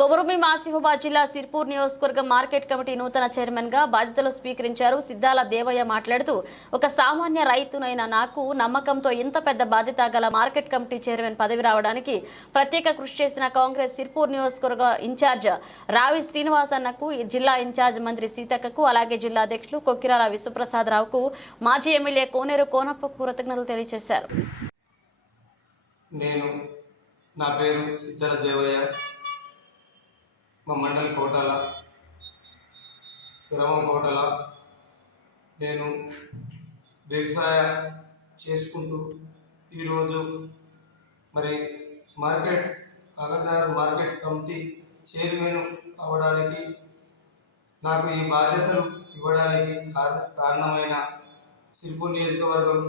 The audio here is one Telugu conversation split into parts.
కొమరుభీం ఆసిఫాబాద్ జిల్లా సిర్పూర్ నియోజకవర్గం మార్కెట్ కమిటీ నూతన చైర్మన్గా బాధ్యతలు స్వీకరించారు. సిద్ధాల దేవయ్య మాట్లాడుతూ ఒక సామాన్య రైతునైన నాకు నమ్మకంతో ఇంత పెద్ద బాధ్యత గల మార్కెట్ కమిటీ చైర్మన్ పదవి రావడానికి ప్రత్యేక కృషి చేసిన కాంగ్రెస్ సిర్పూర్ నియోజకవర్గ ఇన్ఛార్జ్ రావి శ్రీనివాస్ అన్నకు జిల్లా ఇన్ఛార్జ్ మంత్రి సీతక్కకు అలాగే జిల్లా అధ్యక్షులు కొక్కిరాల విశ్వప్రసాద్ రావుకు మాజీ ఎమ్మెల్యే కోనేరు కోనప్పకు కృతజ్ఞతలు తెలియజేశారు. నేను నా పేరు సిద్ధర దేవయ్య. మా మండలి కోటల గ్రామం కోటల నేను వ్యవసాయ చేసుకుంటూ ఈరోజు మరి market Kagaznagar market committee chairman అవ్వడానికి నాకు ఈ బాధ్యతలు ఇవ్వడానికి కారణమైన సిర్పూర్ నియోజకవర్గం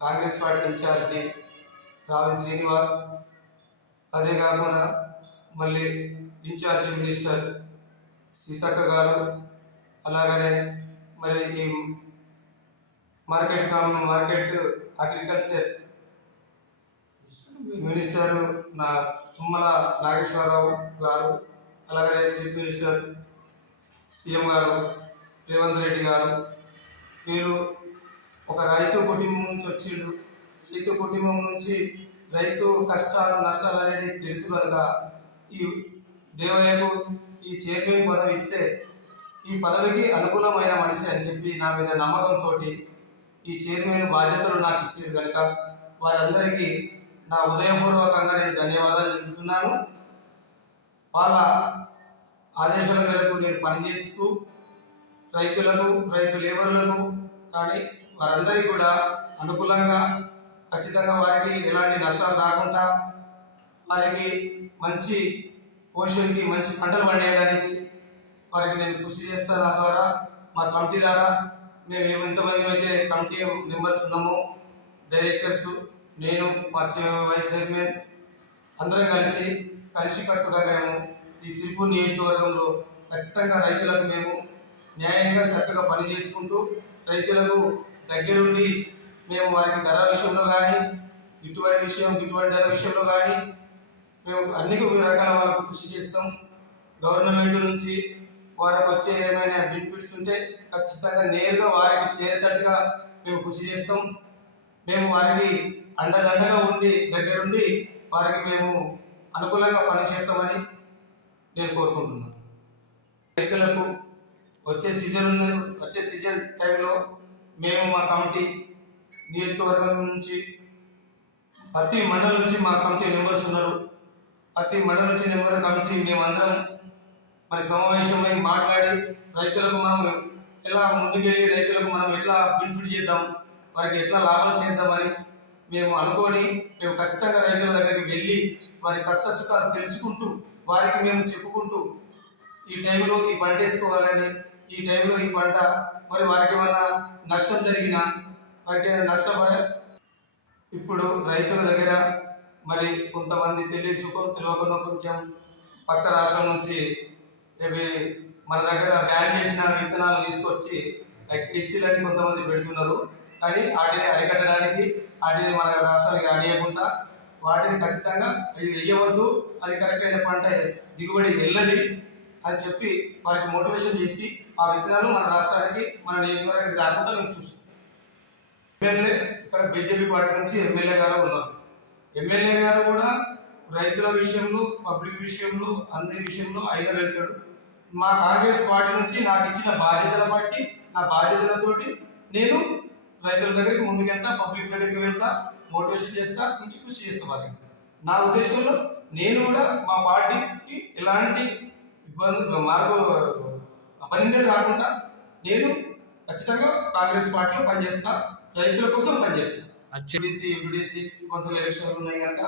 కాంగ్రెస్ పార్టీ ఇన్ఛార్జి రావి శ్రీనివాస్. అదే కాకుండా మళ్ళీ ఇన్ఛార్జ్ మినిస్టర్ సీతక్క గారు అలాగనే మరి ఈ market common market agriculture minister నా తుమ్మల నాగేశ్వరరావు గారు అలాగనే చీఫ్ మినిస్టర్ సీఎం గారు రేవంత్ రెడ్డి గారు వీరు ఒక రైతు కుటుంబం నుంచి వచ్చిండు రైతు కుటుంబం నుంచి రైతు కష్టాలు నష్టాలు అనేది తెలుసు కనుక ఈ దేవయ్యకు ఈ చైర్మన్ పదవి ఇస్తే ఈ పదవికి అనుకూలమైన మనిషి అని చెప్పి నా మీద నమ్మకంతో ఈ చైర్మన్ బాధ్యతలు నాకు ఇచ్చారు కనుక వారందరికీ నా ఉదయపూర్వకంగా నేను ధన్యవాదాలు చెబుతున్నాను వాళ్ళ ఆదేశాల మేరకు నేను పనిచేస్తూ రైతులకు రైతు లేబర్లకు కానీ వారందరికీ కూడా అనుకూలంగా ఖచ్చితంగా వారికి ఎలాంటి నష్టాలు రాకుండా వారికి మంచి పోషణకి మంచి పంటలు పండేయడానికి వారికి నేను కృషి చేస్తాను. నా ద్వారా మా కమిటీ ద్వారా మేము ఎంతమంది అయితే కమిటీ మెంబర్స్ ఉన్నామో డైరెక్టర్స్ నేను మా వైస్ చైర్మన్ అందరం కలిసి కలిసి కట్టుగా మేము ఈ శ్రీపూర్ నియోజకవర్గంలో ఖచ్చితంగా రైతులకు మేము న్యాయంగా చక్కగా పని చేసుకుంటూ రైతులకు దగ్గరుండి మేము వారికి ధర విషయంలో కానీ ఇటువంటి విషయం ఇటువంటి ధర విషయంలో కానీ మేము అన్ని రకాల వాళ్ళకు కృషి చేస్తాం. గవర్నమెంట్ నుంచి వారికి వచ్చే ఏమైనా బెనిఫిట్స్ ఉంటే ఖచ్చితంగా నేరుగా వారికి చేరేటట్టుగా మేము కృషి చేస్తాం. మేము వారికి అండదండగా ఉండి దగ్గరుండి వారికి మేము అనుకూలంగా పనిచేస్తామని నేను కోరుకుంటున్నాను. రైతులకు వచ్చే సీజన్ వచ్చే సీజన్ టైంలో మేము మా కమిటీ నియోజకవర్గం నుంచి ప్రతి మండలం నుంచి మా కమిటీ మెంబర్స్ ఉన్నారు. ప్రతి మండలం నుంచి నెంబర్ కమిటీ మేమందరం మరి సమావేశమై మాట్లాడి రైతులకు మనం ఎలా ముందుకెళ్ళి రైతులకు మనం ఎట్లా బెనిఫిట్ చేద్దాం వారికి ఎట్లా లాభం చేద్దామని మేము అనుకొని మేము ఖచ్చితంగా రైతుల దగ్గరికి వెళ్ళి వారి కష్ట సుఖాలు తెలుసుకుంటూ వారికి మేము చెప్పుకుంటూ ఈ టైంలో ఈ పంట వేసుకోవాలని ఈ టైంలో ఈ పంట మరి వారికి ఏమైనా నష్టం జరిగినా వారికి ఏమైనా నష్టపడ ఇప్పుడు రైతుల దగ్గర మరి కొంతమంది తెలియచుకో తెలియకుండా కొంచెం పక్క రాష్ట్రం నుంచి ఇవి మన దగ్గర బ్యాన్ చేసిన విత్తనాలు తీసుకొచ్చి ఎస్సీలని కొంతమంది పెడుతున్నారు. కానీ వాటిని అరికట్టడానికి వాటిని మన రాష్ట్రానికి అడియకుండా వాటిని ఖచ్చితంగా ఇది వేయవద్దు అది కరెక్ట్ అయిన పంట దిగుబడి వెళ్ళది అని చెప్పి వారికి మోటివేషన్ చేసి ఆ విత్తనాలు మన రాష్ట్రానికి మన నియోజకవర్గానికి రాకుండా మేము చూస్తాం ఎమ్మెల్యే ఇక్కడ బీజేపీ పార్టీ నుంచి ఎమ్మెల్యే గారు ఉన్నారు. ఎమ్మెల్యే గారు కూడా రైతుల విషయంలో పబ్లిక్ విషయంలో అందరి విషయంలో ఆయన వెళ్తాడు మా కాంగ్రెస్ పార్టీ నుంచి నాకు ఇచ్చిన బాధ్యతల బట్టి నా బాధ్యతలతోటి నేను రైతుల దగ్గరికి ముందుకెళ్తా పబ్లిక్ దగ్గరికి వెళ్తా మోటివేషన్ చేస్తా మంచి కృషి చేస్తా వారికి నా ఉద్దేశంలో నేను కూడా మా పార్టీకి ఎలాంటి ఇబ్బంది మార్గ అపనిందలు రాకుండా నేను ఖచ్చితంగా కాంగ్రెస్ పార్టీలో పనిచేస్తా రైతుల కోసం పనిచేస్తాను ఎంపీడీసీ ఎంపీడీసీ కొంచెం ఎలక్షన్లు ఉన్నాయి కనుక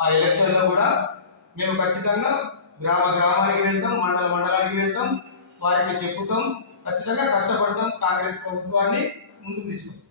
ఆ ఎలక్షన్లో కూడా మేము ఖచ్చితంగా గ్రామ గ్రామానికి వెళ్తాం మండల మండలానికి వెళ్తాం వారికి చెప్పుతాం ఖచ్చితంగా కష్టపడతాం కాంగ్రెస్ ప్రభుత్వాన్ని ముందుకు తీసుకొస్తాం.